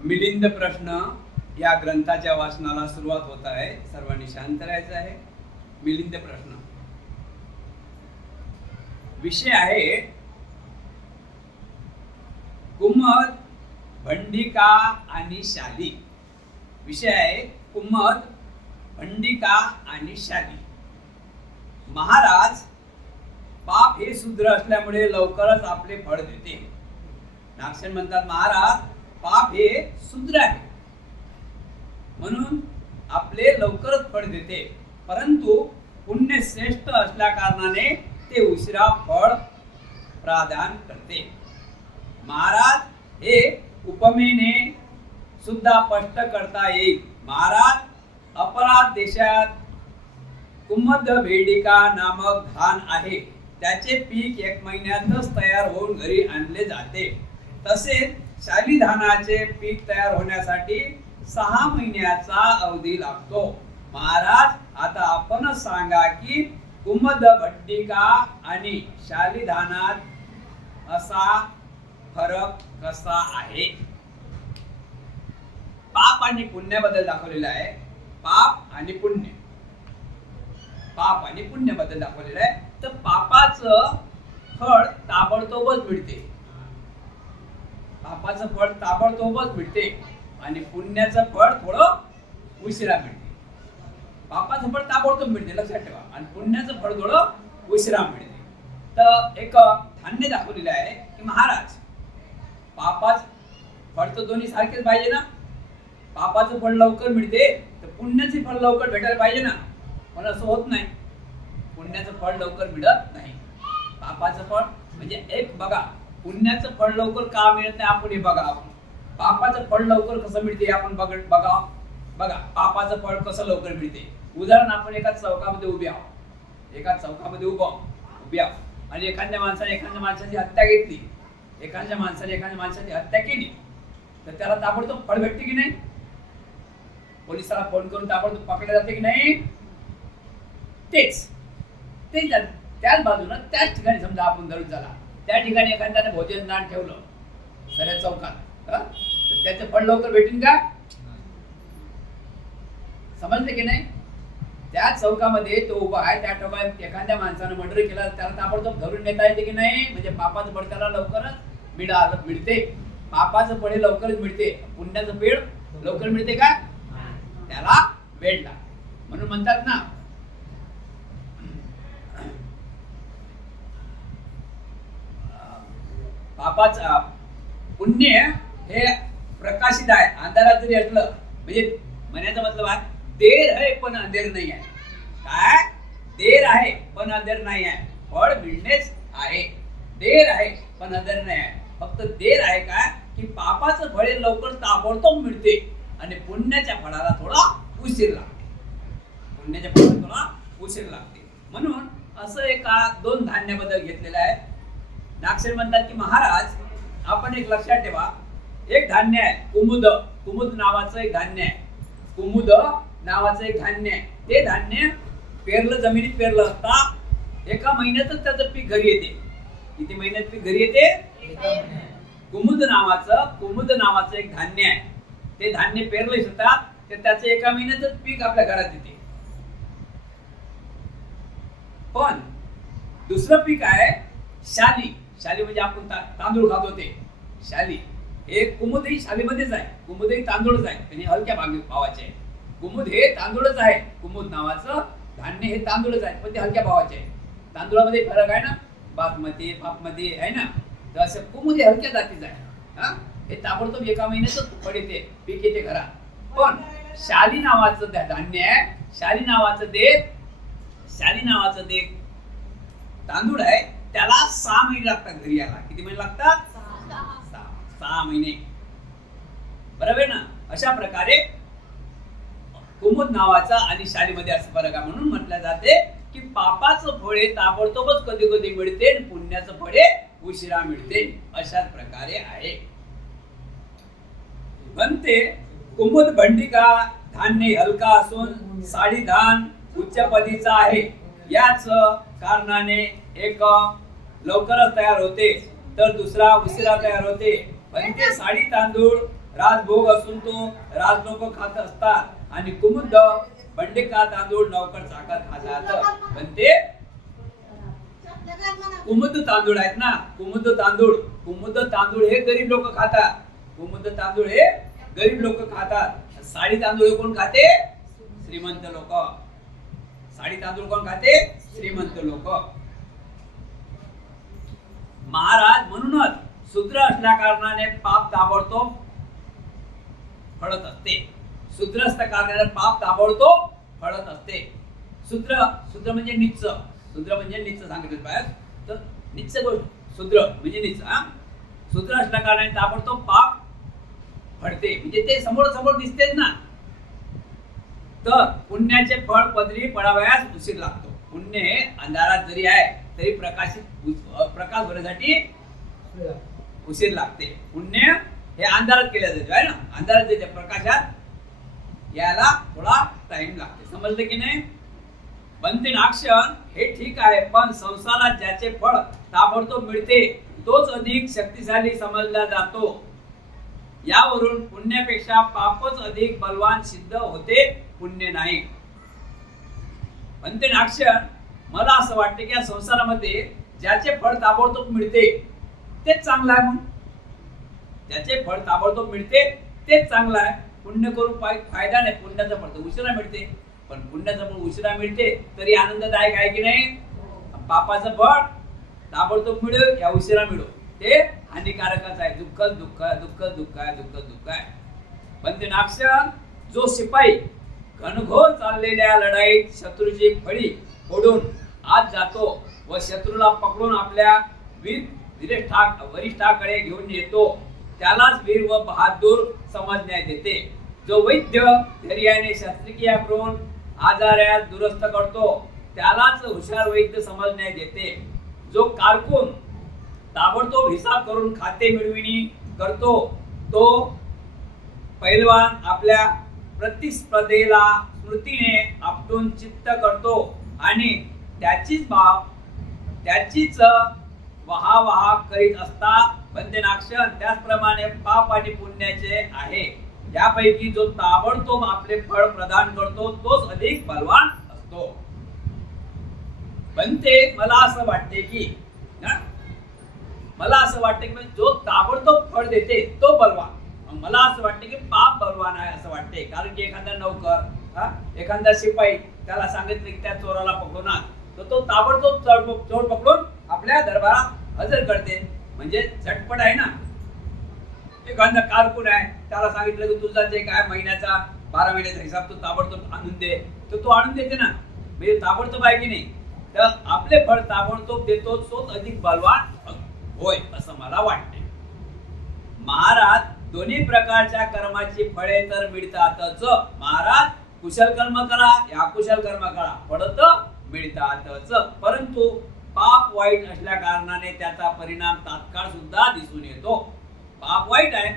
मिलिंद प्रश्न या ग्रंथाच्या वाचनाला सुरुवात होत आहे. सर्वांनी शांत राहायचं आहे. मिलिंद प्रश्न विषय आहे कुमद, भंडिका आणि शाली. विषय आहे कुमद, भंडिका आणि शाली. महाराज, पाप हे शूद्र असल्यामुळे लवकरच आपले फळ देते. नागसेन म्हणतात महाराज, पाप हे शूद्र आहे म्हणून आपले लवकरच फळ देते, परंतु पुण्य श्रेष्ठ असल्या कारणाने ते उशिरा फळ प्रदान करते. महाराज, हे उपमेने सुद्धा स्पष्ट करता येईल. महाराज, अपराध देशात कुमद भेडिका नामक धान आहे. त्याचे पीक 1 महिन्यातच तयार होऊन घरी आणले जाते. तसेच शाली धानाचे पीक तयार होण्यासाठी 6 महिन्याचा अवधी लागतो. महाराज, आता आपण सांगा की कुमद, भंडिका आणि शाली धानात असा फरक कसा आहे? पाप आणि पुण्याबद्दल दाखवलेलं आहे. पाप आणि पुण्य, पाप आणि पुण्याबद्दल दाखवलेलं आहे. तर पापाचं फळ ताबडतोबच मिळते. पापाचं फळ ताबडतोबच मिळते आणि पुण्याचं फळ थोडं उशिरा मिळते. पापाचं फळ ताबडतोब मिळते, लक्षात ठेवा, आणि पुण्याचं फळ थोडं उशिरा मिळते. तर एक धान्य दाखवलेलं आहे की महाराज, पापाचं फळ तर दोन्ही सारखेच पाहिजे ना. पापाचं फळ लवकर मिळते तर पुण्याचे फळ लवकर भेटायला पाहिजे ना, पण असं होत नाही. पुण्याचं फळ लवकर मिळत नाही. पापाचं फळ म्हणजे एक बघा, पुण्याचं फळ लवकर का मिळत नाही आपण हे बघा. पापाचं फळ लवकर कसं मिळते आपण बघा. पापाचं फळ कसं लवकर मिळते. उदाहरण, आपण एका चौकामध्ये उभे आहोत. एका चौकामध्ये उभे आहोत आणि एखाद्या माणसाची हत्या घेतली. एखाद्या माणसाची हत्या केली तर त्याला ताबडतोब फळ भेटते की नाही? पोलिसाला फोन करून ताबडतोब पकडले जाते की नाही? तेच त्याच बाजूला त्याच ठिकाणी समजा आपण धरून झाला, त्या ठिकाणी एखाद्याने भोजन दान ठेवलं सऱ्या चौकात, तर त्याचे फळ लवकर भेटेल का? समजले की नाही? त्या चौकामध्ये तो उभा आहे, त्या ठिकाणी एखाद्या माणसानं मर्डर केला, त्याला ताबडतोब धरून नेता येते की नाही? म्हणजे पापाचं फळ त्याला लवकरच मिळते. पापाचं फळ लवकरच मिळते, पुण्याचं फळ लवकर मिळते का? त्याला वेळ लागतो. म्हणून म्हणतात ना, पापाचा पुण्य हे प्रकाशित आहे. अंधारात जरी असलं, म्हणजे म्हणायचा मतलब आहे देर आहे पण अंधेर नाही आहे. काय? देर आहे पण अंधेर नाही आहे. फळ मिळणेच आहे. देर आहे पण अंधेर नाही आहे. फक्त देर आहे काय की पापाचं फळ लवकर ताबडतोब मिळते आणि पुण्याच्या फळाला थोडा उशीर लागते. पुण्याच्या फळाला थोडा उशीर लागते. म्हणून असं एका 2 धान्याबद्दल घेतलेलं आहे. नागसेन म्हणतात की महाराज, आपण एक लक्षात ठेवा, एक धान्य आहे कुमुद नावाचं एक धान्य आहे. कुमुद नावाचं एक धान्य आहे. ते धान्य पेरलं, जमिनीत पेरलं असता 1 महिन्यातच त्याचं पीक घरी येते. किती महिन्यात पीक घरी येते? कुमुद नावाचं एक धान्य आहे. ते धान्य पेरलं असतात तर त्याचं 1 महिन्यातच पीक आपल्या घरात येते. पण दुसरं पीक आहे शाली. शाली म्हणजे आपण तांदूळ खातो ते शाली. हे कुमुदही शालीमध्येच आहे. कुमुदही तांदूळच आहे, आणि हलक्या भावाचे आहे. कुमुद हे तांदूळच आहे. कुमुद नावाचं धान्य हे तांदूळच आहे, पण ते हलक्या भावाचे आहे. तांदूळामध्ये फरक आहे ना, बासमती पापमध्ये आहे ना, तर असं कुमुद हे हलक्या जातीचं आहे. हे ताबडतोब 1 महिन्यातच फळ येते, पीक येते घरात. पण शाली नावाचं धान्य आहे. शाली नावाचं ते तांदूळ आहे, त्याला 6 महिने लागतात घरी यायला. किती महिने लागतात? 6 महिने. बरोबर ना? अशा प्रकारे कुमुद नावाचा आणि शालीमध्ये असं फरक आहे. म्हणून म्हटलं जाते की पापाचं फळ ताबडतोबच कधी कधी मिळते आणि पुण्याचं फळ उशिरा मिळते. अशाच प्रकारे आहे. म्हणते कुमुद, भंडिका धान्य हलका असून साडी धान उच्च पदीचा आहे. याच कारणाने एक लवकरच तयार होते तर दुसरा उशिरा तयार होते. पण ते साडी तांदूळ राजभोग असून तो राजलोक खात असतात आणि कुमुद बंडिका तांदूळ नौकर चाकर खातात. पण ते कुमुद तांदूळ आहेत ना, कुमुद तांदूळ हे गरीब लोक खातात. कुमुद तांदूळ हे गरीब लोक खातात. साडी तांदूळ हे कोण खाते? श्रीमंत लोक. साडी तांदूळ कोण खाते? श्रीमंत लोक. महाराज म्हणूनच शूद्र असल्या कारणाने पाप ताबडतोब फळत असते. शूद्र असल्या कारणाने पाप ताबडतोब फळत असते. शूद्र म्हणजे नीच. शूद्र म्हणजे नीच सांगितलं पाहिजे. तर नीच गोष्ट शूद्र म्हणजे नीच. शूद्र असल्या कारणाने ताबडतोब पाप फळते. म्हणजे ते समोर समोर दिसतेच ना. तर पुण्याचे फळ पदरी पडावयास उशीर लागतो. पुण्य हे अंधारात जरी आहे तरी प्रकाश होण्यासाठी उशीर लागते. पुण्य हे अंधारात केलं जाते आहे ना, अंधारात जाते, प्रकाशात यायला थोडा टाइम लागते. समजलं की नाही? बंधनाक्षण हे ठीक आहे, पण संसारात ज्याचे फळ ताबडतोब मिळते तोच अधिक शक्तिशाली समजला जातो. यावरून पुण्यापेक्षा पापच अधिक बलवान सिद्ध होते, पुण्य नाही. बंधनाक्षण मला असं वाटते की या संसारामध्ये ज्याचे फळ ताबडतोब मिळते तेच चांगलं आहे. मग ज्याचे फळ ताबडतोब मिळते तेच चांगलं आहे. पुण्य करून फायदा नाही. पुण्याचं फळ तर उशिरा मिळते, पण पुण्याचं फळ उशिरा मिळते तरी आनंददायक आहे की नाही? पापाचं फळ ताबडतोब मिळो या उशिरा मिळो ते हानिकारकच आहे. दुःख दुःख दुःख दुःख आहे, दुःख दुःख आहे. बंधनाक्षण जो शिपाई घनघोर चाललेल्या लढाईत शत्रूची फळी फोडून आत जातो व शत्रूला पकडून आपल्या वरिष्ठाकडे घेऊन येतो त्यालाच वीर व बहादूर समजण्यात येते. जो वैद्य धैर्याने शस्त्रक्रिया करून आजारास दुरुस्त करतो त्यालाच हुशार वैद्य समजण्यात येते. जो कारकून ताबडतोब हिसाब करून खाते मिळविणी करतो तो पैलवान आपल्या प्रतिस्पर्धेला स्मृतीने आपटून चित्त करतो आणि त्याचीच वहा करीत असता. बंधनाक्षण त्याचप्रमाणे पाप आणि पुण्याचे आहे. यापैकी जो ताबडतोब आपले फळ प्रदान करतो तोच अधिक बलवान असतो. पण ते मला असं वाटते की जो ताबडतोब फळ देते तो बलवान. मला असं वाटते की पाप बलवान आहे असं वाटते. कारण की एखादा नौकर एखादा शिपाई त्याला सांगितलं की त्या चोराला पकडून आण, तर तो ताबडतोब चोर पकडून आपल्या दरबारात हजर करते. म्हणजे झटपट आहे ना. एखादा कारकून आहे त्याला सांगितलं की तुझा जे काय महिन्याचा 12 महिन्याचा हिसाब तो ताबडतोब आणून दे, तर तो आणून देते ना. म्हणजे ताबडतोब आहे की नाही? तर आपले फळ ताबडतोब देतो तोच अधिक बलवान होय असं मला वाटते. महाराज दोन्ही प्रकारच्या कर्माची फळे तर मिळतातच. महाराज कुशल कर्म करा या कुशल कर्म करा फळ तर मिळतातच. परंतु पाप वाईट असल्या कारणाने त्याचा परिणाम तात्काळ सुद्धा दिसून येतो. पाप वाईट आहे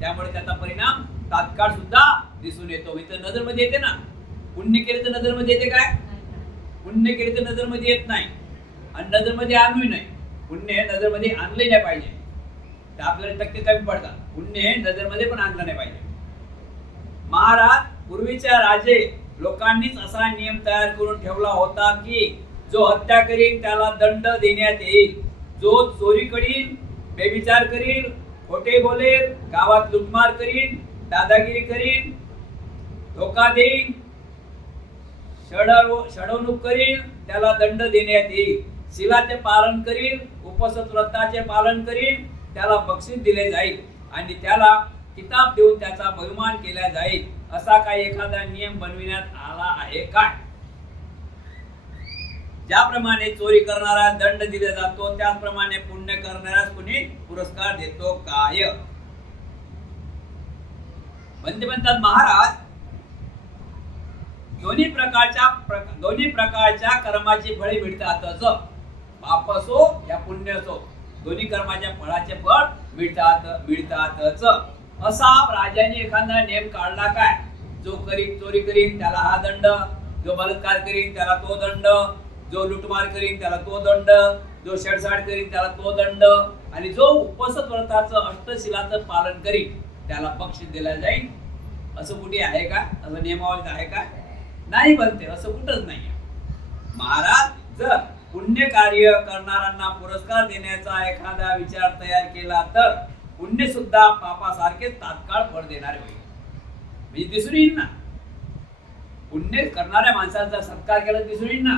त्यामुळे त्याचा परिणाम तात्काळ सुद्धा दिसून येतो. इथं नजर मध्ये येते ना. पुण्य केले तर नजर मध्ये येते काय? पुण्य केले तर नजर मध्ये येत नाही आणि नजर मध्ये आणूही नाही. पुण्य हे नजर मध्ये आणले नाही पाहिजे. तर आपल्याला टक्के कमी पडतात. पुण्य हे नजर मध्ये पण आणलं नाही पाहिजे. महाराज पूर्वीच्या राजे लोकांनीच असा नियम तयार करून ठेवला होता की जो हत्या करील त्याला दंड देण्यात येईल. जो चोरी करील, बेविचार करील, खोटे बोलेल, गावात लुटमार करील, दादागिरी करील, धोका देईल, षडवणूक करील त्याला दंड देण्यात येईल. शिलाचे पालन करील, उपसत व्रताचे पालन करील त्याला बक्षीस दिले जाईल आणि त्याला किताब देऊन त्याचा बहुमान केला जाईल. असा काही एखादा नियम बनविण्यात आला आहे काय? ज्याप्रमाणे चोरी करणारा दंड दिला जातो त्याचप्रमाणे पुण्य करणाऱ्यास कुणी पुरस्कार देतो काय? म्हणते म्हणतात महाराज दोन्ही प्रकारच्या कर्माची फळे मिळतातच. पाप असो या पुण्य असो दोन्ही कर्माच्या फळाचे फळ मिळतातच. असा राजाने एखादा नियम काढला काय? जो चोरी करीन त्याला हा दंड, जो बलात्कार करीन त्याला तो दंड, जो लुटमार करीन त्याला तो दंड, जो छेडछाड करीन त्याला तो दंड आणि जो उपसत व्रताचं अष्टशिलाचं पालन करीन त्याला बक्षीस दिला जाईल. असं कुठे आहे का? असं नियमावलीत आहे का? नाही बनते, असं कुठंच नाही. महाराज जर पुण्य कार्य करणाऱ्यांना पुरस्कार देण्याचा एखादा विचार तयार केला तर पुण्य सुद्धा पापासारखे तात्काळ फळ देणारे होईल. म्हणजे दिसून येईल ना, पुण्य करणाऱ्या माणसाचा सत्कार केला दिसून येईल ना,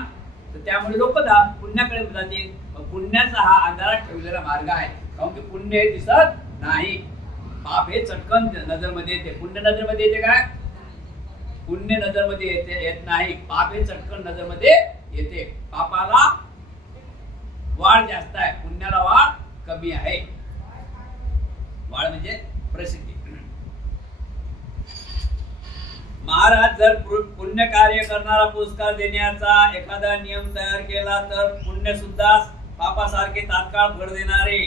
तर त्यामुळे लोक पुण्याकडे जातील. पुण्याचा हा अंधारात ठेवलेला मार्ग आहे, कारण की पुण्य हे दिसत नाही, पाप हे चटकन नजरमध्ये येते. पुण्य नजरमध्ये येते काय? पुण्य नजरमध्ये येत नाही, पाप हे चटकन नजरमध्ये येते. पापाला वाढ जास्त आहे, पुण्याला वाढ कमी आहे. वाढ म्हणजे प्रसिद्धी. महाराज जर पुण्य कार्य करणारा पुरस्कार देण्याचा एखादा नियम तयार केला तर पुण्य सुद्धा पापासारखे तात्काळ फळ देणारे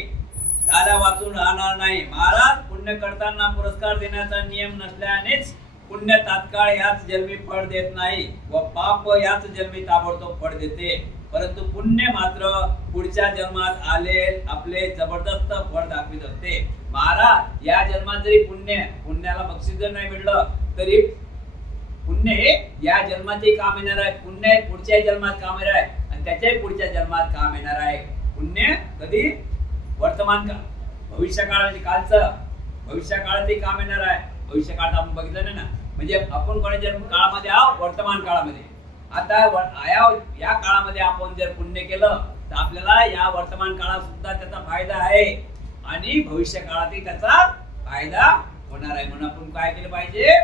झाल्या वाचून राहणार नाही. महाराज पुण्य करताना पुरस्कार देण्याचा नियम नसल्यानेच पुण्य तात्काळ याच जन्मी फळ देत नाही व पाप याच जन्मी ताबडतोब फळ देते. परंतु पुण्य मात्र पुढच्या जन्मात आले आपले जबरदस्त फळ दाखवित असते. महाराज या जन्मात जरी पुण्याला बक्षीस जर नाही मिळलं तरी पुण्य हे या जन्मातही काम येणार आहे, पुण्य पुढच्या जन्मात काम येणार आहे आणि त्याच्याही पुढच्या जन्मात काम येणार आहे. पुण्य कधी? वर्तमान काळ, भविष्य काळाचे कालचं भविष्य काळातही काम येणार आहे. भविष्य काळात आपण बघितलं ना, म्हणजे आपण कोणाच्या काळामध्ये आहोत? वर्तमान काळामध्ये. आता या काळामध्ये आपण जर पुण्य केलं तर आपल्याला या वर्तमान काळात सुद्धा त्याचा फायदा आहे आणि भविष्य काळातही त्याचा फायदा होणार आहे. म्हणून आपण काय केलं पाहिजे?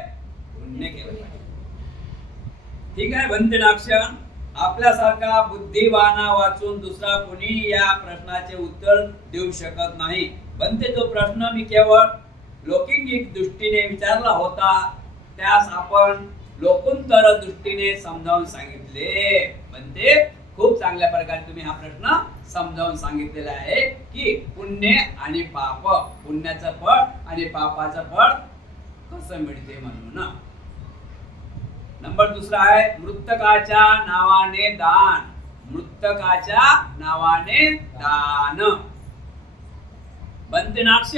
पुण्य केलं पाहिजे. ठीक आहे भंतेनाक्ष, आपल्यासारखा बुद्धिवाना वाचून दुसरा कोणी या प्रश्नाचे उत्तर देऊ शकत नाही. भंते जो प्रश्न मी केवळ लौकिक दृष्टीने विचारला होता त्यास आपण लोकोत्तर दृष्टीने समजावून सांगितले. भंते खूप चांगल्या प्रकारे तुम्ही हा प्रश्न समजावून सांगितलेला आहे की पुण्य आणि पाप, पुण्याचं फळ आणि पापाचं फळ कसं मिळते म्हणून. नंबर दुसरा आहे मृतकाच्या नावाने दान. मृतकाच्या नावाने दान. भंतेनाक्ष,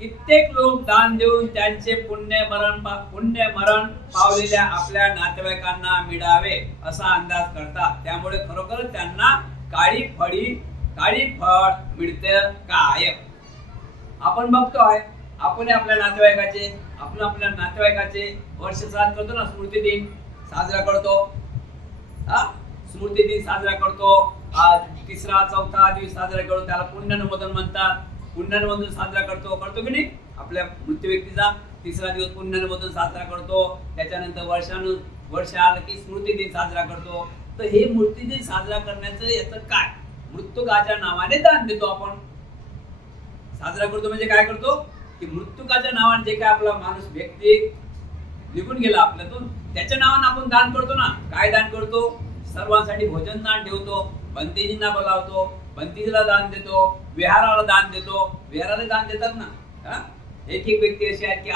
कित्येक लोक दान देऊन त्यांचे पुण्य मरण पावलेल्या आपल्या नातेवाईकांना मिळावे असा अंदाज करतात. त्यामुळे खरोखर त्यांना काळी फळ मिळते काय? आपण बघतोय, आपण आपल्या नातेवाईकाचे वर्ष श्राद्ध करतो ना, स्मृती दिन साजरा करतो. स्मृती दिन साजरा करतो, तिसरा चौथा दिवस साजरा करतो, त्याला पुण्यनमोदन म्हणतात. पुण्यनमोदन साजरा करतो की नाही? आपल्या मृत्यू व्यक्तीचा तिसरा दिवस पुण्यनमोदन साजरा करतो. त्याच्यानंतर वर्ष आलं की स्मृती दिन साजरा करतो. तर हे स्मृती दिन साजरा करण्याचं याचं काय? मृत्युकाच्या नावाने दान देतो आपण. साजरा करतो म्हणजे काय करतो की मृत्युकाच्या नावाने जे काय आपला माणूस व्यक्ती निघून गेला आपल्यातून त्याच्या नावाने आपण दान करतो ना. काय दान करतो? सर्वांसाठी भोजन दान ठेवतो, भंतेजींना बोलावतो, भंतेजीला दान देतो, विहाराला दान देतो. विहाराला दान देतात ना. एक व्यक्ती अशी आहे की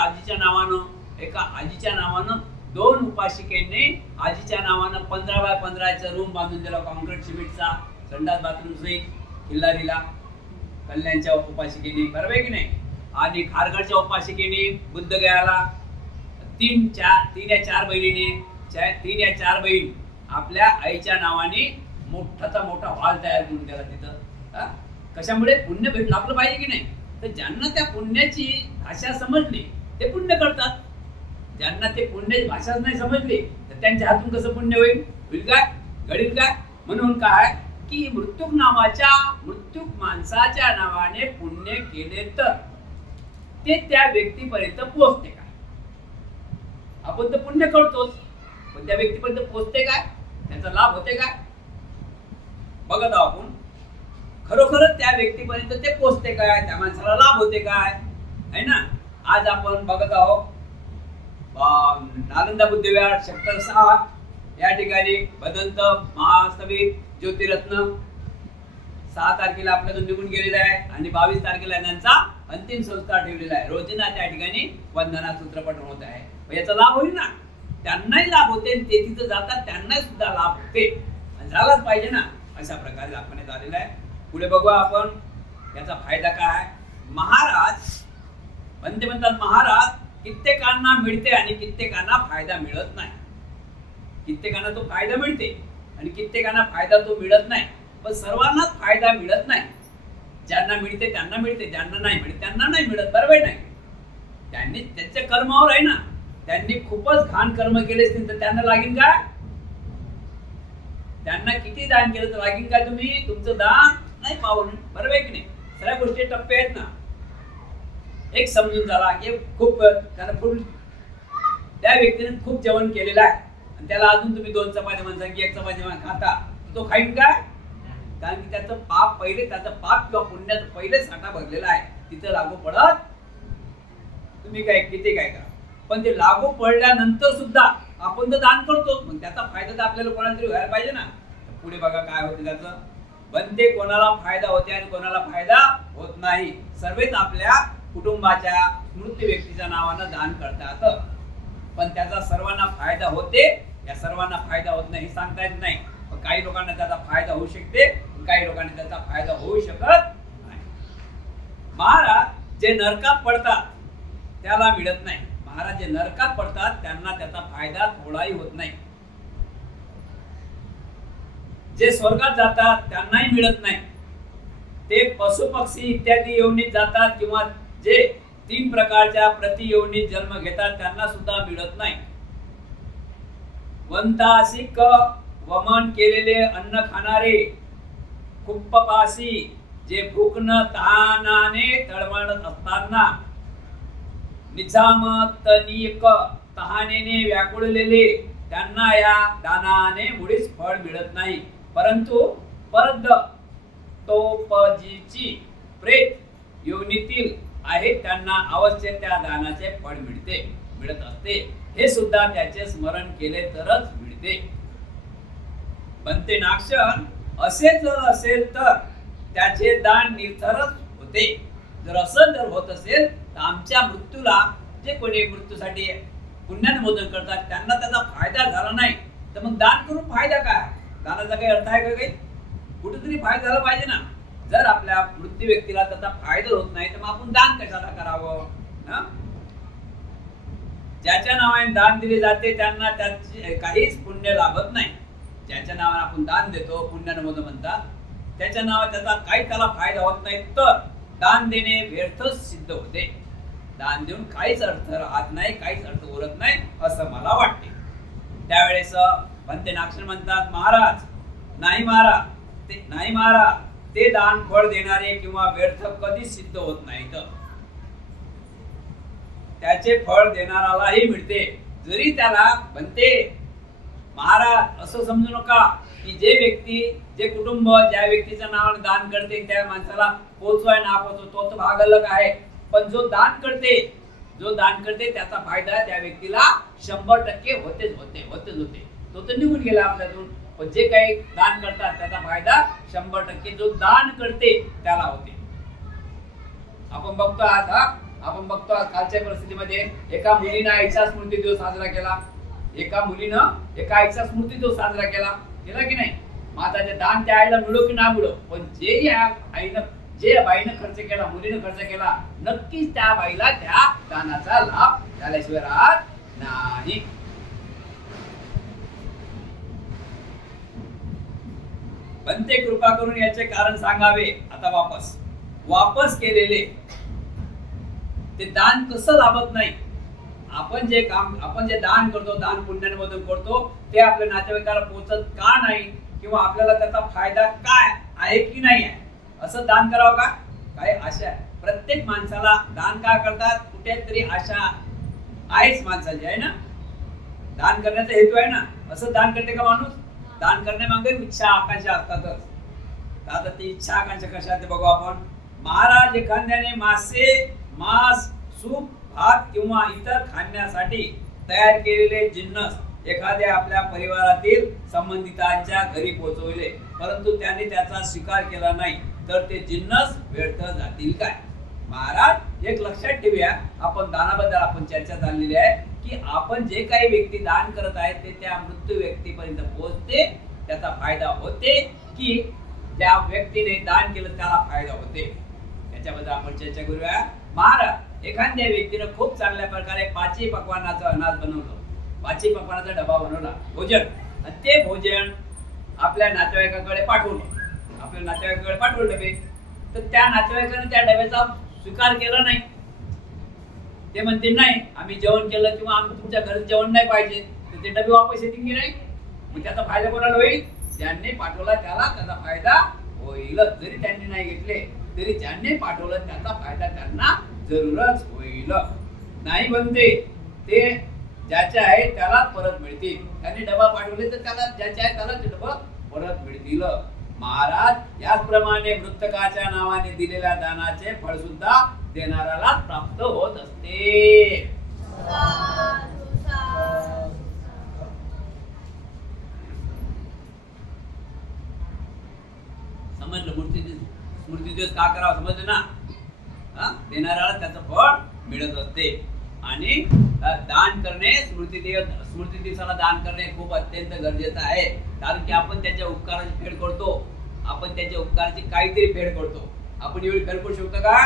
एका आजीच्या नावानं 2 उपासिकेने आजीच्या नावानं 15x15 रूम बांधून दिला, कॉन्क्रीट सिमेंटचा, संडास बाथरूम सहित खिल्लारीला. कल्याणच्या उपासिकेने, बरोबर आहे की नाही? आणि खारघरच्या उपासिकेने बुद्धगयाला 3 या 4 बहीण आपल्या आईच्या नावाने मोठा हॉल तयार करून केला तिथं. कशामुळे? पुण्य भेटलं आपलं पाहिजे की नाही? तर ज्यांना त्या पुण्याची भाषा समजली ते पुण्य करतात. ज्यांना ते पुण्याची भाषाच नाही समजली तर त्यांच्या हातून कसं पुण्य होईल काय? घडील काय? म्हणून काय की मृत्यूक माणसाच्या नावाने पुण्य केले तर ते त्या व्यक्तीपर्यंत पोहोचते काय? आपण तर पुण्य करतोच, पण त्या व्यक्तीपर्यंत पोहोचते काय? त्याचा लाभ होते काय? बघत आहोत आपण. खरोखरच त्या व्यक्तीपर्यंत ते पोहोचते काय? त्या माणसाला लाभ होते काय? है ना? आज आपण बघत आहोत नालंदा बुद्धविहार सेक्टर 6 या ठिकाणी भदंत महास्तवी ज्योतिरत्न 6 तारखेला आपल्यातून निघून गेलेला आहे आणि 22 तारखेला त्यांचा अंतिम संस्कार ठेवलेला आहे. रोजीना त्या ठिकाणी वंदना सूत्रपठ होत आहे. याचा लाभ होईल ना, त्यांनाही लाभ होते, ते तिथं जातात त्यांनाही सुद्धा लाभ होते, झालाच पाहिजे ना. अशा प्रकारे दाखवण्यात आलेला आहे. पुढे बघूया आपण याचा फायदा काय आहे. महाराज म्हणते म्हणतात महाराज, कित्येकांना मिळते आणि कित्येकांना फायदा मिळत नाही. कित्येकांना तो फायदा मिळते आणि कित्येकांना फायदा तो मिळत नाही. पण सर्वांनाच फायदा मिळत नाही. ज्यांना मिळते त्यांना मिळते, ज्यांना नाही मिळते त्यांना नाही मिळत. बरोबर नाही? त्यांनी त्यांच्या कर्मावर आहे ना. त्यांनी खूपच घाण कर्म केले असतील तर त्यांना लागेल काय? त्यांना किती दान केलं तर लागेल काय? तुम्ही तुमचं दान नाही पाहून. बरोबर आहे की नाही? सगळ्या गोष्टी टप्पे आहेत ना. एक समजून झाला की खूप त्याला फुल त्या व्यक्तीने खूप जेवण केलेलं आहे आणि त्याला अजून तुम्ही 2 चपाती म्हणता की 1 चपाती खाता, तो खाईन काय? कारण की त्याचं पाप किंवा पुण्याचं पहिले साठा भरलेला आहे. तिथं लागू पडत तुम्ही काय किती काय करा. पण ते लागू पडल्यानंतर सुद्धा आपण तर दान करतो, मग त्याचा फायदा तर आपल्याला कोणाला तरी व्हायला पाहिजे ना. पुढे बघा काय होते त्याचं. बनते कोणाला फायदा होते आणि कोणाला फायदा होत नाही. सर्वच आपल्या कुटुंबाच्या मृत्यू व्यक्तीच्या नावानं दान करतात, पण त्याचा सर्वांना फायदा होते या सर्वांना फायदा होत नाही हे सांगता येत नाही. पण काही लोकांना त्याचा फायदा होऊ शकते, काही लोकांना त्याचा फायदा होऊ शकत नाही. महाराज जे नरकात पडतात त्याला मिळत नाही. महाराज जे नरकात पडतात त्यांना त्याचा फायदा थोडाही होत नाही. जे स्वर्गात जातात त्यांनाही मिळत नाही. ते पशु पक्षी इत्यादी योनीत जातात किंवा जे 3 प्रकारच्या प्रति योनीत जन्म घेतात त्यांना सुद्धा मिळत नाही. वंतासिक वमन केलेले अन्न खाणारे, कुप्पपासी जे भूक न तहानाने तळमळत असताना, निजामतनिक तहानेने व्याकुळलेले त्यांना या दानाने मुळीच फळ मिळत नाही. परंतु परद तोपजीची प्रेत योनीतील आहेत त्यांना अवश्य त्या दानाचे फळ मिळत असते. हे सुद्धा त्याचे स्मरण केले तरच मिळते. बनते नाक्षण असे जर असेल तर त्याचे दान निरर्थक होते. जर असं जर होत असेल तर आमच्या मृत्यूला जे कोणी मृत्यूसाठी पुण्याने मोदन करतात त्यांना त्याचा फायदा झाला नाही तर मग दान करून फायदा काय? दानाचा काही अर्थ आहे का? काही कुठेतरी फायदा झाला पाहिजे ना. जर आपल्या मृत्यू व्यक्तीला त्याचा फायदा होत नाही तर मग आपण दान कशाला करावं ना? ज्याच्या नावाने दान दिले जाते त्यांना त्याचे काहीच पुण्य लाभत नाही. ज्याच्या नावाने आपण दान देतो पुण्यानुमोदन म्हणतात, त्याच्या नावाने त्याचा काही त्याला फायदा होत नाही तर दान देणे व्यर्थच सिद्ध होते. दान देऊन काहीच अर्थ राहत नाही, काहीच अर्थ उरत नाही असं मला वाटते. त्यावेळेस बनते नाक्षण म्हणतात, महाराज नाही महाराज ते दान फळ देणारे किंवा व्यर्थ कधीच सिद्ध होत नाही. तर त्याचे फळ देणारालाही मिळते. जरी त्याला बनते महाराज असं समजू नका की जे व्यक्ती जे कुटुंब ज्या व्यक्तीच्या नावाने दान करते त्या माणसाला पोचवाय ना पोचतो तो तर भाग अलग आहे. पण जो दान करते त्याचा फायदा त्या व्यक्तीला 100% होतेच होते. तो तर निघून गेला आपल्यातून. पण जे काही दान करतात त्याचा फायदा 100% जो दान करते त्याला होते. आपण बघतो आज कालच्या परिस्थितीमध्ये एका मुलीने आईचा स्मृती दिवस साजरा केला. एका आईचा स्मृती दिवस साजरा केला की नाही? माताचे दान त्या आईला मिळो की ना मिळो, पण जे बाईनं खर्च केला, मुलीनं खर्च केला, नक्कीच त्या बाईला त्या दानाचा लाभ झाल्याशिवाय राहत नाही. बनते कृपा करून याचे कारण सांगावे. आता वापस केलेले ते दान कसं लाभत नाही? आपण जे दान करतो, दान पुण्यामधून करतो ते आपल्या नातेवाईकाला पोहोचत का नाही किंवा आपल्याला त्याचा फायदा काय आहे की नाही आहे असं दान करावं का? काय आशा प्रत्येक माणसाला दान का करतात? कुठेतरी आशा आहेच माणसाची, आहे ना? दान करण्याचा हेतू आहे ना. असं दान करते का माणूस? दान करण्यामागे इच्छा आकांक्षा असतातच. आता ती इच्छा आकांक्षा कशा ते बघू आपण. महाराज एखाद्याने मांस, सूप, भात किंवा इतर खाण्यासाठी तयार केलेले जिन्नस एखाद्या आपल्या परिवारातील संबंधितांच्या घरी पोहोचवले, परंतु त्याने त्याचा स्वीकार केला नाही तर ते जिन्नस व्यर्थ जातील काय? महाराज एक लक्षात ठेवूया, आपण दानाबद्दल आपण चर्चा झालेली आहे की आपण जे काही व्यक्ती दान करत आहेत ते त्या मृत्यू व्यक्तीपर्यंत पोहोचते, त्याचा फायदा होते की ज्या व्यक्तीने दान केलं त्याला फायदा होते, त्याच्याबद्दल आपण चर्चा करूया. महाराज एखाद्या व्यक्तीनं खूप चांगल्या प्रकारे 5ही पक्वान्नाचं अनाज बनवलं, 5ही पक्वान्नाचा डबा बनवला, भोजन, आणि ते भोजन आपल्या नातेवाईकाकडे पाठवलं डबे, तर त्या नातेवाईकाने त्या डब्याचा स्वीकार केला नाही. ते म्हणते नाही, आम्ही जेवण केलं किंवा आम्ही तुमच्या घरी जेवण नाही पाहिजे, तर ते डबे वापस येतील की नाही? मग त्याचा फायदा कोणाला होईल? ज्यांनी पाठवला त्याला त्याचा फायदा होईल. जरी त्यांनी नाही घेतले तरी ज्यांनी पाठवलं त्याचा फायदा त्यांना जरूरच होईल. नाही बनते ते ज्याचे आहे त्यालाच परत मिळतील. त्यांनी डबा पाठवले तर त्याला ज्याचे आहे त्यालाच डबा परत मिळतील. महाराज याचप्रमाणे मृतकाच्या नावाने दिलेल्या दानाचे फळ सुद्धा देणाऱ्याला प्राप्त होत असते. समजलं? स्मृती दिवस का करावा समजलं ना? देणाऱ्याला त्याचं फळ मिळत असते. आणि दान करणे, स्मृती दिवसाला दान करणे खूप अत्यंत गरजेचं आहे. कारण की आपण त्याच्या उपकाराची फेड करतो, आपण त्याच्या उपकाराची काहीतरी फेड करतो. आपण एवढी फेड करू शकतो का?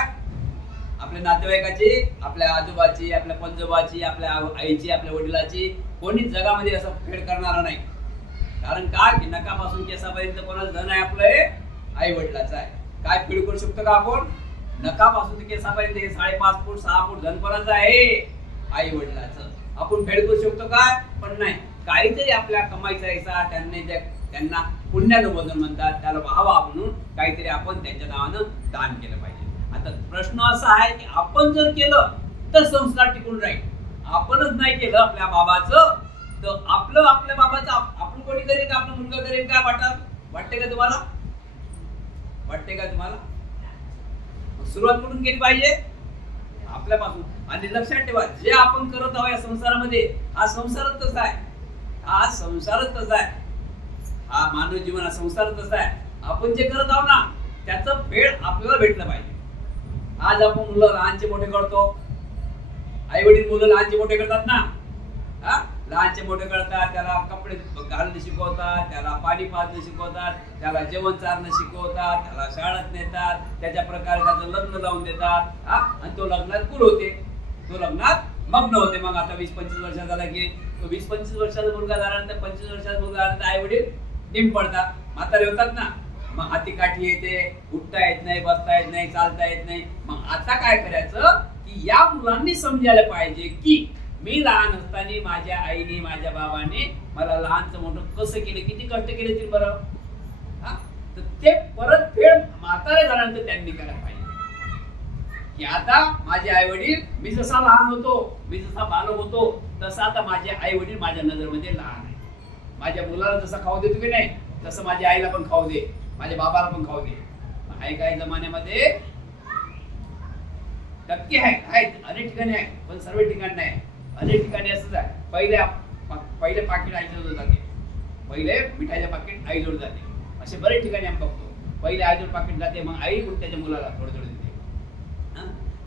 आपल्या नातेवाईकाची, आपल्या आजोबाची, आपल्या पंजोबाची, आपल्या आईची, आपल्या वडिलाची कोणीच जगामध्ये असं फेड करणारा नाही. कारण का की नकापासून केसापर्यंत कोणाचं धन आहे? आपलं आई वडिलाचं आहे. काय फेड करू शकतो का आपण? नकापासून केसापर्यंत हे 5.5 फूट 6 फूट धन कोणाचं आहे? आई वडिलाचं. आपण फेड करू शकतो का? पण नाही. काहीतरी आपल्या कमाईचा हिस्सा त्यांना पुण्यानं बदल म्हणतात, त्याला व्हावा म्हणून काहीतरी आपण त्यांच्या नावानं दान केलं पाहिजे. आता प्रश्न असा आहे की आपण जर केलं तर संस्कार टिकून राहील. आपणच नाही केलं आपल्या बाबाचं, तर आपल्या बाबाचं आपण कोणी करेल का? आपला मुलगा करेल का? वाटते का तुम्हाला? सुरुवात कुठून केली पाहिजे? आपल्यापासून. आणि लक्षात ठेवा, जे आपण करत आहोत या संसारामध्ये, हा संसारच तसा आहे. हा मानव जीवन हा संसार तसा आहे. आपण जे करत आहोत ना त्याचं फेड आपल्याला भेटलं पाहिजे. आज आपण मुलं लहानचे मोठे करतो, आई वडील मुलं लहानचे मोठे करतात ना, लहानचे मोठे करतात, त्याला कपडे घालणं शिकवतात, त्याला पाणी पाजणं शिकवतात, त्याला जेवण चारणं शिकवतात, त्याला शाळेत नेतात, त्याच्या प्रकारे त्याचं लग्न लावून देतात, आणि तो लग्नात कुल होते, तो लग्नात मग्न होते. मग आता 20-25 वर्षाचा झाला की 20-25 वर्षाचा मुलगा झाल्यानंतर 25 वर्षाचा मुलगा झाल्यानंतर आई वडील निम पडतात, म्हातारे होतात ना. मग हाती काठी येते, उठता येत नाही, बसता येत नाही, चालता येत नाही. मग आता काय करायचं की या मुलांनी समजायला पाहिजे की मी लहान असताना माझ्या आईने, माझ्या बाबाने मला लहानचं मोठं कसं केलं, किती कष्ट केले ते बरं. तर ते परत फेड म्हातारे झाल्यानंतर त्यांनी करायला पाहिजे. की आता माझे आई वडील, मी जसा लहान होतो, मी जसा बालक होतो, तसा आता माझे आई वडील माझ्या नजरमध्ये लहान आहे. माझ्या मुलाला जसं खाऊ देतो की नाही, तसं माझ्या आईला पण खाऊ दे, माझ्या बाबाला पण खाऊ दे. काही जमान्यामध्ये टक्के आहेत, अनेक ठिकाणी आहे, पण सर्व ठिकाणी नाही. अनेक ठिकाणी असंच आहे. पहिले पाकिट आईजवळ जाते, पहिले मिठाईचे पाकिट आईजवळ जाते. असे बरेच ठिकाणी आम्ही बघतो. पहिले आईजवळ पाकिट जाते, मग आई त्याच्या मुलाला थोडं थोडं देते.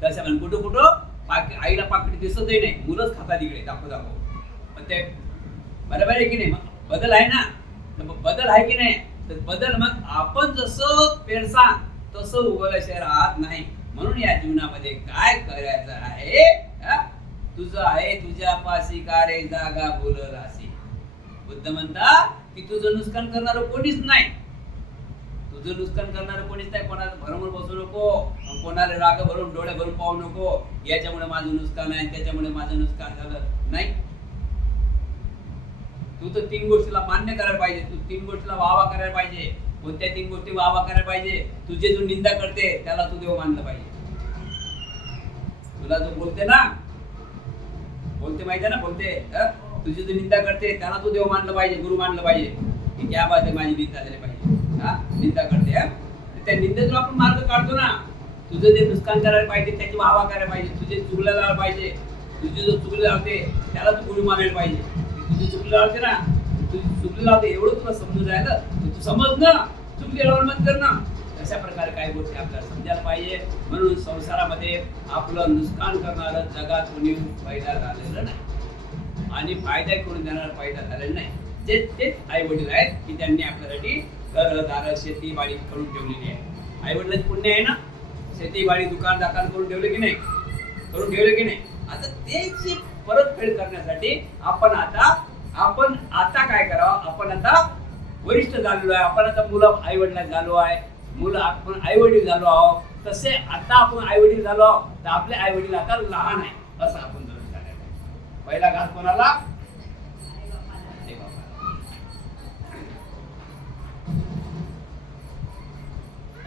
तसं कुठं आईला पाकिट दिसतही नाही, मुलंच खातात इकडे दाखव. पण ते बरोबर आहे की नाही? मग बदल आहे ना, बदल आहे की नाही? तर बदल मग आपण जसं पेरसा तसं उगवल्याशिवाय राहत नाही. म्हणून या जीवनामध्ये काय करायचं आहे? तुझं आहे तुझ्या पाशी का रे जागा बोललासी. बुद्ध म्हणता की तुझं नुकसान करणारं कोणीच नाही, तुझं नुकसान करणारं कोणीच नाही. कोणाला भरमून बसू नको, कोणाला राग भरून डोळे भरून पाहू नको, याच्यामुळे माझं नुकसान आहे, त्याच्यामुळे माझं नुकसान झालं नाही. तू तर 3 गोष्टीला मान्य करायला पाहिजे, तू 3 गोष्टीला वावा करायला पाहिजे. कोणत्या 3 गोष्टी वावा करायला पाहिजे? तुझे जो निंदा करते त्याला तू देव मानलं पाहिजे. तुला जो बोलते माहिती आहे ना, तुझी जो निंदा करते त्याला तू देव मानलं पाहिजे, गुरु मानलं पाहिजे. की क्या बात आहे, माझी निंदा झाली पाहिजे. निंदा करते, त्या निंदेतून आपण मार्ग काढतो ना. तुझं जे नुकसान करायला पाहिजे त्याची वावा करायला पाहिजे, तुझे चुकलं लावायला पाहिजे. तुझे जो चुकले लावते त्याला तू गुरु मानायला पाहिजे. तुझी चुकली लावते ना, तुझी चुकली लावते एवढं तुला समजून राहिलं, तू समज ना, चुकली लावून मत कर ना. अशा प्रकारे काही गोष्टी आपल्याला समजायला पाहिजे. म्हणून संसारामध्ये आपलं नुकसान करणारं जगात कोणी फायदा झालेलं नाही, आणि फायदा करून देणारा फायदा झालेला नाही. तेच आई वडील आहेत की त्यांनी आपल्यासाठी घर दार शेतीबाडी करून ठेवलेली आहे. आई वडिलांची पुण्य आहे ना, शेतीबाडी दुकान दाकान करून ठेवले की नाही. करून ठेवले की नाही. आता त्याची परतफेड करण्यासाठी आपण आता काय करावं, आपण आता वरिष्ठ झालेलो आहे, आपण आता मुलं आई वडिलात झालो आहे, मुलं आपण आई वडील झालो आहोत. तसे आता आपण आई वडील झालो आहोत, तर आपले आई वडील आता लहान आहे असं आपण धरून चालायला पाहिजे. पहिला घात कोणाला?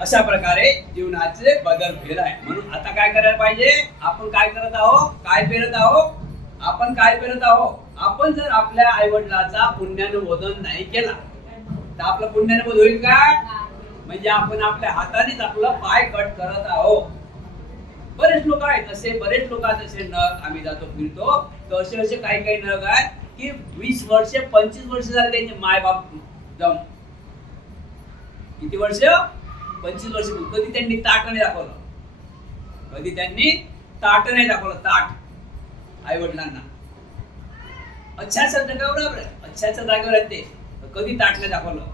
अशा प्रकारे जीवनाचे बदल फेर आहे. म्हणून आता काय करायला पाहिजे, आपण काय करत आहोत, काय पेरत आहोत, आपण काय पेरत आहोत. आपण जर आपल्या आई वडिलाचा पुण्यानुमोदन नाही केला तर आपलं पुण्यानुमोदन होईल का? म्हणजे आपण आपल्या हातानेच आपलं पाय कट करत आहोत. बरेच लोक आहेत असे, बरेच लोक आहेत असे नग, आम्ही जातो फिरतो तर असे काही नग आहेत की 20 वर्ष 25 वर्ष झाले त्यांचे माय बाप जाऊन. किती वर्ष? 25 वर्ष. कधी त्यांनी ताट नाही दाखवलं, कधी त्यांनी ताट नाही दाखवलं, ताट आई वडिलांना. अच्छाच्या जागेवर अच्छाच्या जागेवर आहेत ते, कधी ताट नाही दाखवलं.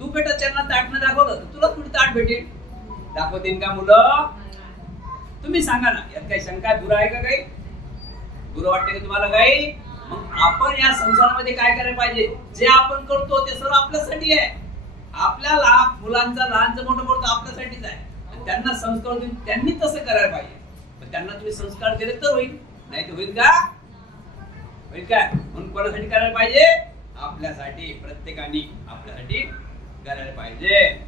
तू बेटा त्यांना ताट नाही दाखवलं तर तुला कुठे ताट भेटेल? दाखवतील का मुलं? तुम्ही सांगा ना, यात काही शंका बुरा आहे का? काही बुरं वाटते का तुम्हाला काही? मग आपण या संसारामध्ये काय करायला पाहिजे, जे आपण करतो ते सर्व आपल्यासाठी आहे. आपल्या मुलांचा लहानचं मोठं मोठं आपल्यासाठीच आहे. त्यांना संस्कार देऊन त्यांनी तसं करायला पाहिजे. पण त्यांना तुम्ही संस्कार दिले तर होईल, नाही तर होईल का? होईल काय? म्हणून कोणासाठी करायला पाहिजे? आपल्यासाठी. प्रत्येकाने आपल्यासाठी करायला पाहिजे.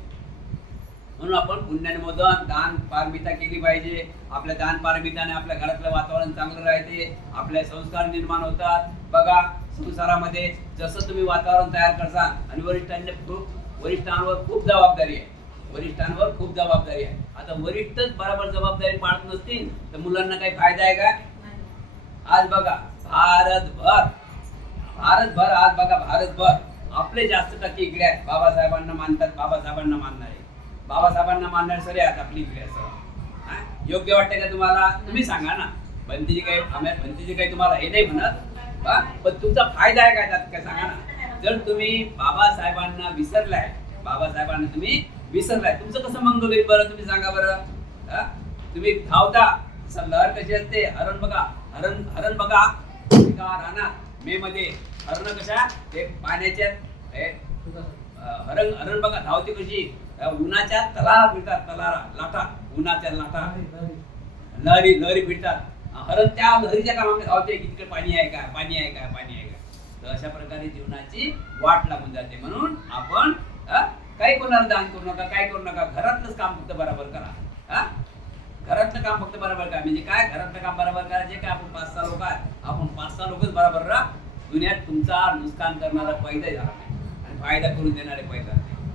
म्हणून आपण पुण्यानुमोदन, दान पारमिता केली पाहिजे. आपल्या दान पारमिताने आपल्या घरातलं वातावरण चांगलं राहते, आपले संस्कार निर्माण होतात. बघा, संसारामध्ये जसं तुम्ही वातावरण तयार करता, आणि वरिष्ठांवर खूप जबाबदारी आहे. वरिष्ठांवर खूप जबाबदारी आहे. आता वरिष्ठच बरोबर जबाबदारी पाळत नसतील तर मुलांना काही फायदा आहे का? आज बघा भारतभर आपले जास्त टक्के इकडे आहेत. बाबासाहेबांना मानतात, बाबासाहेबांना मानणारे सरे आहेत आपली इकडे. असं योग्य वाटते का तुम्हाला? तुम्ही सांगा ना. भंतीजी काही तुम्हाला हे नाही म्हणत, पण तुमचा फायदा आहे काय त्यात? काय सांगा ना. जर तुम्ही बाबासाहेबांना तुम्ही विसरलाय, तुमचं कसं मंगल होईल बरं? तुम्ही सांगा बरं. तुम्ही धावता, लहर कशी असते, हरण बघा राहणार मे मध्ये हरण कशा ते पाण्याच्या हरण बघा धावते कशी, उन्हाच्या तलारा फिरतात, लाटा, उन्हाच्या लाटा, लहरी फिरतात. हरण त्या लहरीच्या कामामध्ये धावते की तिकडे पाणी आहे का. तर अशा प्रकारे जीवनाची वाट लागून जाते. म्हणून आपण काही कोणाला दान करू नका, काय करू नका. घरातलंच काम फक्त बरोबर करा. घरातलं काम फक्त बरोबर करा. म्हणजे काय? घरातलं काम बरोबर करा. जे काय आपण 5-6 लोक आहेत, आपण 5-6 लोकच बरोबर राहा. दुनियात तुमचा नुकसान करणारा पैदा झाला नाही आणि फायदा करून देणारे पैदा.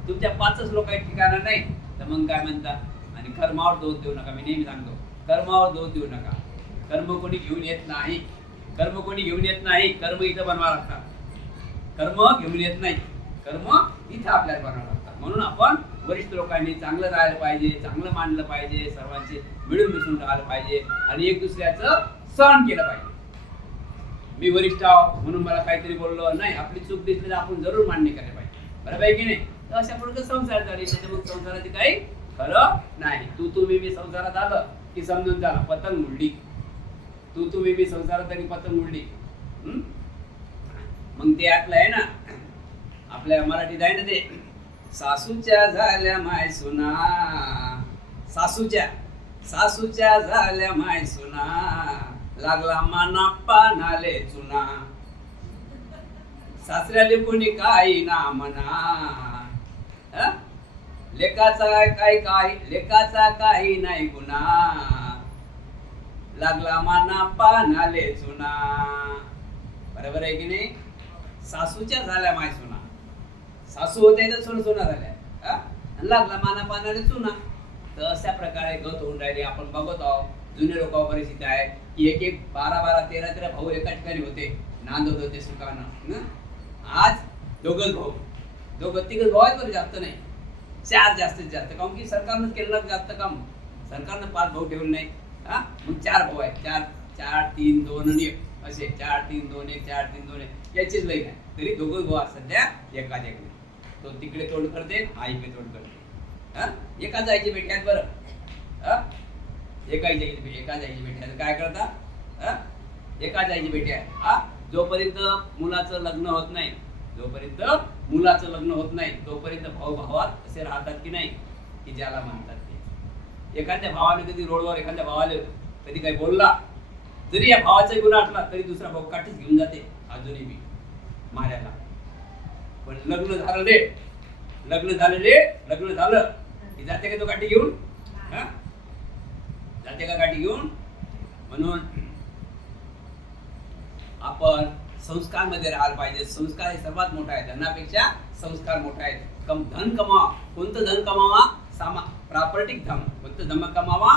तुमच्या 5च लोक एक ठिकाणा नाही तर मग काय म्हणता? आणि कर्मावर दोष देऊ नका. मी नेहमी सांगतो, कर्मावर दोष देऊ नका. कर्म कोणी घेऊन येत नाही. कर्म इथं बनवा लागतात. कर्म घेऊन येत नाही. कर्म इथं आपल्याला बनवावं लागतात. म्हणून आपण वरिष्ठ लोकांनी चांगलं राहायला पाहिजे, चांगलं मानलं पाहिजे, सर्वांचे मिळून मिसळून राहायला पाहिजे आणि एक दुसऱ्याचं सहन केलं पाहिजे. मी वरिष्ठ आहो म्हणून मला काहीतरी बोललो नाही, आपली चूक दिसली तर आपण जरूर मान्य करायला पाहिजे. बरोबर आहे की नाही? तर अशा प्रकारे संसार झाली, त्याच्यामुळे संसाराचे काही खरं नाही. तू मी संसारात आलं की समजून झाला पतंग उडली. तू मी संसारात आणि पतंग उडली. मग ते आपलं आहे ना, आपल्या मराठीत आहे ना ते, सासूच्या झाल्या माय सुना, सासूच्या झाल्या माय सुना, लागला माना पानाले चुना, सासऱ्याले कोणी काही ना म्हणा, लेकाचा काही नाही गुन्हा, लागला माना पानाले चुना. बरोबर आहे की नाही? सासूच्या झाल्या माय सुना, सासू होते तर सोना झाल्या, लागला माना पानाले चुना. तर अशा प्रकारे गत होऊन राहिली. आपण बघत आहोत जुने लोकांवर परिस्थिती आहे की 1-1, 12-12, 13-13 भाऊ एका ठिकाणी होते, नांदत होते सुखानं. आज दोघं तिघं भाऊ आहेत, बरं जास्त नाही, 4 जास्तीत जास्त. काऊन की सरकारनं केलं जास्त काम, सरकारनं 5 भाऊ ठेवले नाही. मग 4 भाऊ आहेत, 4, 3, 2 आणि 1 असे 4, 3, 2, 1, 4, 3, 2, 1 याचीच लई नाही. तरी दोघं भाऊ सध्या एका जागी, तो तिकडे तोड करते, हा इकडे तोड करते. एका जायची भेट आहेत बरं. एकाच आईची बेटी आहे. काय करता? एकाच आईची बेटी आहे. जोपर्यंत मुलाचं लग्न होत नाही, तोपर्यंत भाऊ भावात असे राहतात की नाही, की ज्याला म्हणतात ते. एखाद्या भावाने कधी रोडवर एखाद्या भावाला कधी काही बोलला, जरी या भावाचा गुन्हा असला तरी दुसरा भाऊ काठीच घेऊन जाते अजूनही बी मारायला. पण लग्न झालं की जाते का तो काठी घेऊन? जाते का काठी घेऊन? म्हणून आपण संस्कारमध्ये राहायला पाहिजे. संस्कार हे सर्वात मोठा आहे. धनापेक्षा संस्कार मोठा आहे. धन कमावा. कोणतं धन कमावा? प्रापर्टिक धन. कोणतं धन कमावा?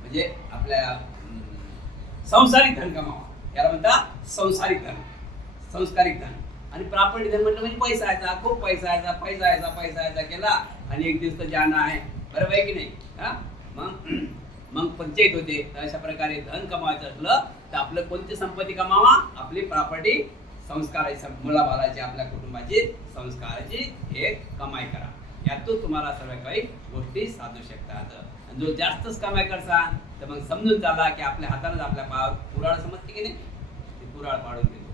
म्हणजे आपल्या संसारिक धन कमावा. याला म्हणतात संसारिक धन, संस्कारिक धन. आणि प्रापर्टिक धन म्हटलं म्हणजे पैसा यायचा, खूप पैसा यायचा केला आणि एक दिवस तर जाणं आहे. बरोबर आहे की नाही? मग पंचायत होते. तर अशा प्रकारे धन कमावायचं असलं तर आपलं कोणती संपत्ती कमावा? आपली प्रॉपर्टी, संस्काराची, मुलाबाळाची, आपल्या कुटुंबाची संस्काराची हे कमाई करा. यातून तुम्हाला सर्व काही गोष्टी साधू शकतात. आणि जो जास्तच कमाई करसा तर मग समजून चाला की आपल्या हातानेच आपल्या कुऱ्हाड समजते की नाही, ते कुऱ्हाड पाडून देतो.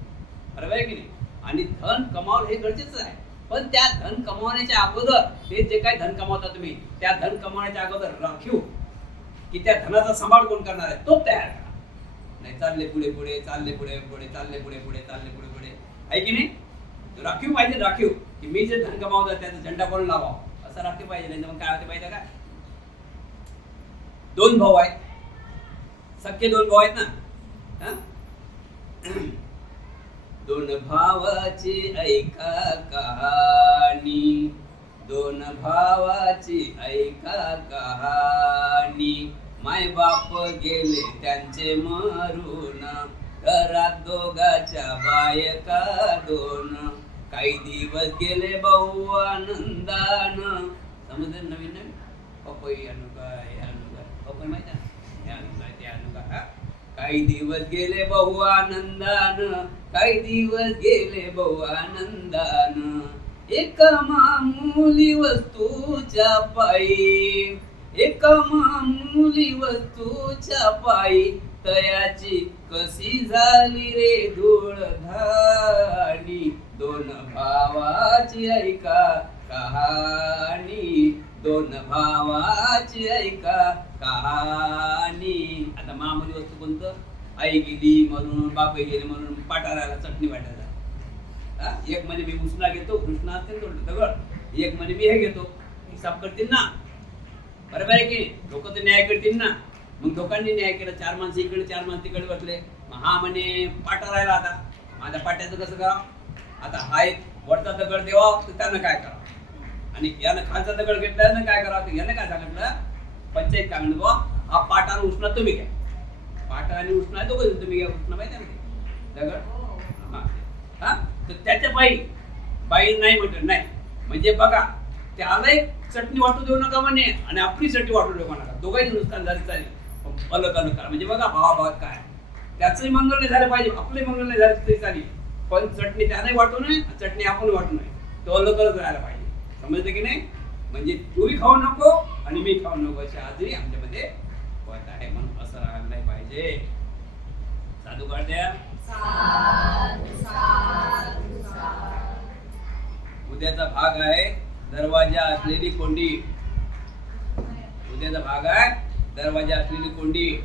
बरोबर आहे की नाही? आणि धन कमावलं हे गरजेचं आहे. पण त्या धन कमावण्याच्या अगोदर, ते जे काही धन कमावता तुम्ही, त्या धन कमावण्याच्या अगोदर राखीव की त्या धनाचा सांभाळ कोण करणार आहे तो तयार करा. नाही चालले पुढे आहे की नाही? राखीव पाहिजे. राखीव की मी जे धन कमावतो त्याचा झेंडा कोण लावावा असं राखीव पाहिजे. नाही मग काय होते पाहिजे काय? 2 भाऊ आहेत, सख्खे 2 भाऊ आहेत ना. 2 भावाची ऐका कहाणी, 2 भावाची ऐका कहाणी. माय बाप गेले त्यांचे मरून, घरात दोघाच्या बायका 2. काही दिवस गेले भाऊ आनंदान. समजलं? नवीन पपई अनुगा पपई माहिती आहे ते अनुगा. काही दिवस गेले भाऊ आनंदान, काही दिवस गेले भाऊ आनंदान. एका मामुली वस्तूच्या पायी, एका मामुली वस्तूच्या पायी तयाची कशी झाली रे धूळधाणी. 2 भावाची ऐका कहाणी, 2 भावाची ऐका कहाणी. आता मामुली वस्तू कोणतं? आई गेली म्हणून, बाप गेले म्हणून पाटाराला चटणी वाटायला. एक म्हणे मी उसना घेतो, कृष्णा असते दगड. एक म्हणे मी हे घेतो. हिसाब करतील ना. बरोबर आहे की? लोक तर न्याय करतील ना. मग लोकांनी न्याय केला. 4 माणसं इकडे 4 माणसं तिकडे बसले. हा म्हणे पाटा राहिला. आता माझ्या पाट्याचं कसं करावं? आता हा एक वरचा दगड देवा तर त्यानं काय करावं, आणि यानं खालचा दगड घेतल्यानं काय करावं? तर यानं काय सांगितलं? पंचायत काय म्हणतो? हा पाटा आणि उष्णा तुम्ही घ्या. पाटा आणि उष्णा आहे दोघं तुम्ही घ्या. उष्णा माहिती आहे ना दगड? हा तर त्याच्या बाई नाही म्हटलं नाही. म्हणजे बघा, त्याला एक चटणी वाटू देऊ नका म्हणे आणि आपली चटणी वाटू देऊ नका. दोघांची नुकसान झाली चालेल, अलग अलग करा. म्हणजे बघा भावाभावात काय, त्याचंही मंगल नाही झालं पाहिजे, आपलंही मंगल नाही झालं तरी चालेल. पण चटणी त्याने वाटू नये, चटणी आपण वाटू नये. तो अलग अलग राहायला पाहिजे. समजलं की नाही? म्हणजे तूही खाऊ नको आणि मी खाऊ नको अशी आजही आमच्यामध्ये होत आहे. म्हणून असं राहायला नाही पाहिजे. साधू काढ द्या. उद्याचा भाग आहे दरवाजा असलेली कोंडी. उद्याचा भाग आहे दरवाजा असलेली कोंडी.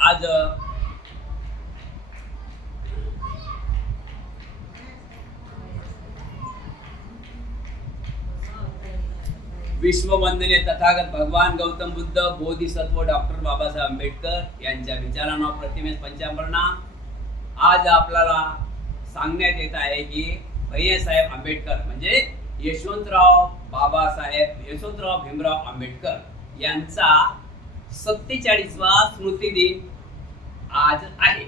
आज विश्ववंदनीय तथागत भगवान गौतम बुद्ध, बोधिसत्व डॉक्टर बाबासाहेब आंबेडकर यांच्या विचारांना प्रतिमेस पंचांबरणा. आज आपल्याला सांगण्यात येत आहे की भैयासाहेब आंबेडकर म्हणजे यशवंतराव भीमराव आंबेडकर यांचा 47वा स्मृती दिन आज आहे.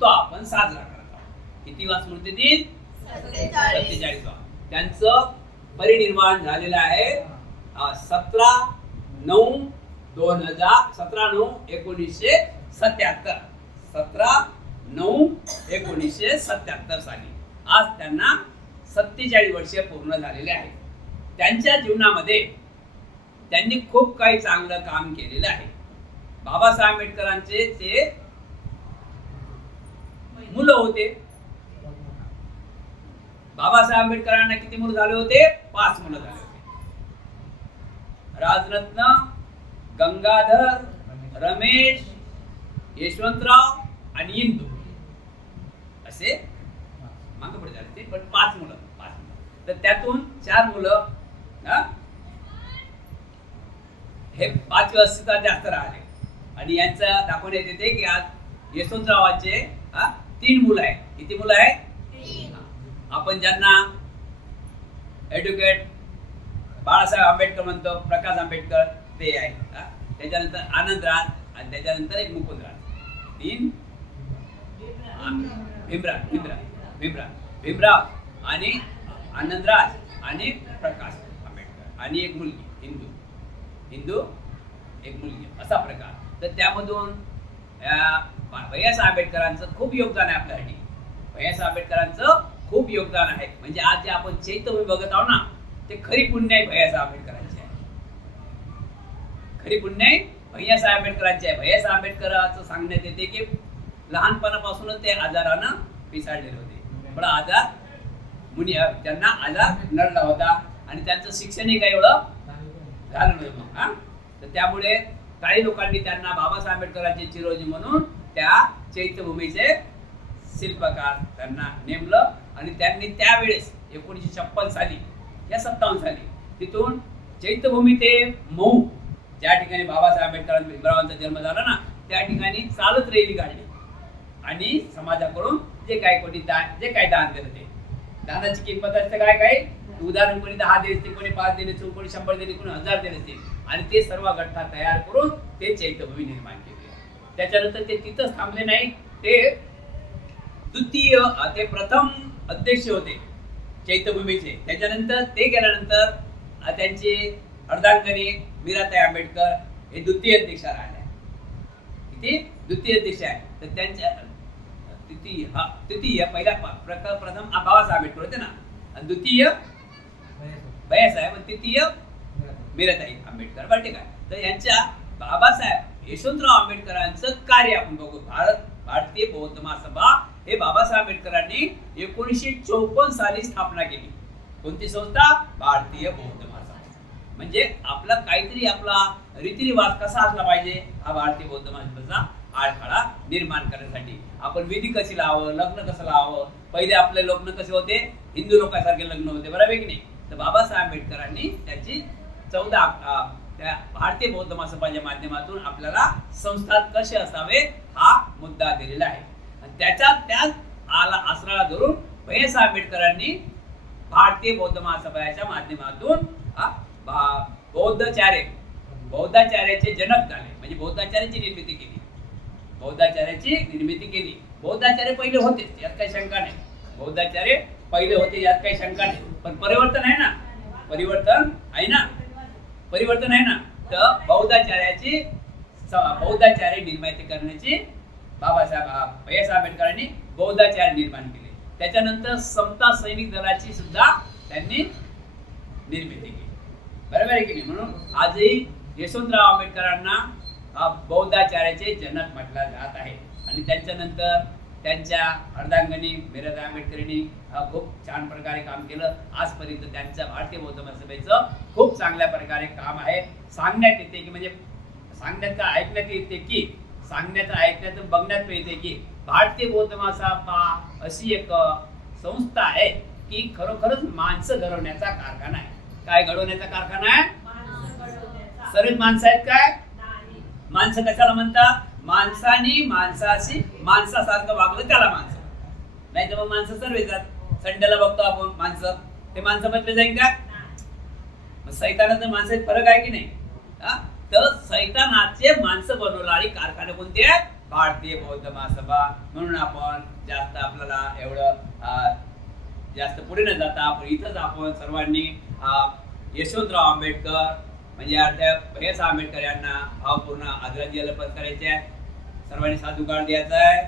तो आपण साजरा करत आहोत. कितीवा स्मृती दिन? 47वा. त्यांचं परिनिर्वाण झालेलं आहे 17/9/1977. 17/9/1977 साली आज त्यांना 47 वर्षे पूर्ण झालेले आहेत. त्यांच्या जीवनामध्ये त्यांनी खूप काही चांगलं काम केलेलं आहे. बाबासाहेब आंबेडकरांचे ते मुलं होते. बाबासाहेब आंबेडकरांना किती मुलं झाले होते? 5 मुलं झाले होते. राजरत्न, गंगाधर, रमेश, यशवंतराव आणि इंदू असे मागे पुढे झाले ते, पण 5 मुलं. तर त्यातून 4 मुलं हे 5 वर्षाचा जास्त राहिले. आणि यांचं दाखवण्यात येते की आज यशवंतरावांचे 3 मुलं आहेत. किती मुलं आहेत? 3. आपण ज्यांना ऍडव्होकेट बाळासाहेब आंबेडकर म्हणतो, प्रकाश आंबेडकर ते आहे. त्याच्यानंतर आनंदराज आणि त्याच्यानंतर एक मुकुंदराज. 3 भीमराव आणि आनंदराज आणि प्रकाश आंबेडकर आणि एक मुलगी हिंदू एक मुलगी, असा प्रकार. तर त्यामधून भैयासाहेब आंबेडकरांचं खूप योगदान आहे आपल्यासाठी. भैयासाहेब आंबेडकरांचं खूप योगदान आहे. म्हणजे आज जे आपण चैत्यभूमी बघत आहोत ना, ते खरी पुण्य आहे भैयासाहेब आंबेडकरांची आहे. खरी पुण्य आहे भैयासाहेब आंबेडकरांची आहे. भैयासाहेब आंबेडकरांचं सांगण्यात येते की लहानपणापासूनच ते आजारानं पिसाळलेले होते. थोडा आजार त्यांना आजार नडला होता आणि त्यांचं शिक्षणही काही एवढं झालं नव्हतं. तर त्यामुळे काही लोकांनी त्यांना बाबासाहेब आंबेडकरांचे चिरंजीव म्हणून त्या चैत्यभूमीचे शिल्पकार त्यांना नेमलं. आणि त्यांनी त्यावेळेस 1956 साली या 57 साली तिथून चैत्यभूमी ते मऊ, ज्या ठिकाणी बाबासाहेब आंबेडकर भीमरावांचा जन्म झाला ना, त्या ठिकाणी चालत रॅली काढली आणि समाजाकडून जे काय कोणी दान दिलं ते दानाची किंमत असते काय उदाहरण, कोणी 10 दिले असते, कोणी 5 दिले असते, कोणी 100 दिले, कोणी 1000 दिले असते. आणि ते सर्व गठ्ठा तयार करून ते चैत्यभूमी निर्माण केली. त्याच्यानंतर ते तिथंच थांबले नाही. ते प्रथम अध्यक्ष होते चैत्यभूमीचे. त्याच्यानंतर ते गेल्यानंतर त्यांचे अर्धांगनी मीराताई आंबेडकर हे द्वितीय अध्यक्ष राहिले. किती? द्वितीय अध्यक्ष आहे. तर त्यांच्या तृतीय पहिला प्रथम बाबासाहेब आंबेडकर होते ना, आणि द्वितीय भैयासाहेब, तृतीय मीराताई आंबेडकर. बरं ठीक आहे. तर यांच्या बाबासाहेब यशवंतराव आंबेडकरांचं कार्य आपण बघू. भारतीय बौद्ध महासभा हे बाबासाहेब आंबेडकरांनी 1954 साली स्थापना केली. कोणती संस्था? भारतीय बौद्ध महासभा. म्हणजे आपला काहीतरी आपला रीतिरिवाज कसा असला पाहिजे, हा भारतीय बौद्ध महासभेचा आळखडा निर्माण करण्यासाठी. आपण विधी कशी लावावं, लग्न कसं लावावं. पहिले आपले लग्न कसे होते? हिंदू लोकांसारखे लग्न होते, बरोबर की नाही? तर बाबासाहेब आंबेडकरांनी त्याची 14 त्या भारतीय बौद्ध महासभाच्या माध्यमातून आपल्याला संस्थान कसे असावे हा मुद्दा दिलेला आहे. आणि त्याच आसराला धरून भैयासाहेब आंबेडकरांनी भारतीय बौद्ध महासभाच्या माध्यमातून बौद्धाचार्याचे जनक झाले. म्हणजे बौद्धाचार्याची निर्मिती केली. बौद्धाचार्य पहिले होते, यात काही शंका नाही. बौद्धाचार्य पहिले होते, यात काही शंका नाही. पण परिवर्तन आहे ना. तर बौद्धाचार्य निर्मिती करण्याची भैयासाहेब आंबेडकरांनी बौद्धाचार्य निर्माण केले. त्याच्यानंतर समता सैनिक दलाची सुद्धा त्यांनी निर्मिती केली, बरोबर आहे की नाही? म्हणून आजही यशवंतराव आंबेडकरांना बौद्धाचार्याचे जनक म्हटला जात आहे. आणि त्याच्यानंतर त्यांच्या अर्धांगनी मीराताई आंबेडकरांनी खूप छान प्रकारे काम केलं. आजपर्यंत त्यांच्या भारतीय बौद्ध महासभेचं खूप चांगल्या प्रकारे काम आहे. सांगण्यात येते की, म्हणजे ऐकण्यात बघण्यात येते की भारतीय बौद्ध महासभा अशी एक संस्था आहे की खरोखरच माणसं घडवण्याचा कारखाना आहे. काय घडवण्याचा कारखाना आहे? सर्वच माणसं आहेत काय? माणसं कशाला म्हणतात? माणसानी माणसासारखं वागलं त्याला माणसं. नाही तर मग माणसं सर्व येतात. संडेला बघतो आपण माणसं, ते माणसं म्हटले जाईल का? मग सैतानाचं माणसात फरक आहे की नाही? तर सैतानाचे माणसं बनवणारी कारखाने कोणते आहेत? भारतीय बौद्ध महासभा. म्हणून आपण आपल्याला एवढं जास्त पुढे न जाता आपण इथंच आपण सर्वांनी यशवंतराव आंबेडकर म्हणजे भैयासाहेब आंबेडकर यांना भावपूर्ण आदरांजली अर्पण करायचे आहे. सर्वांनी साधुकार द्यायचा आहे.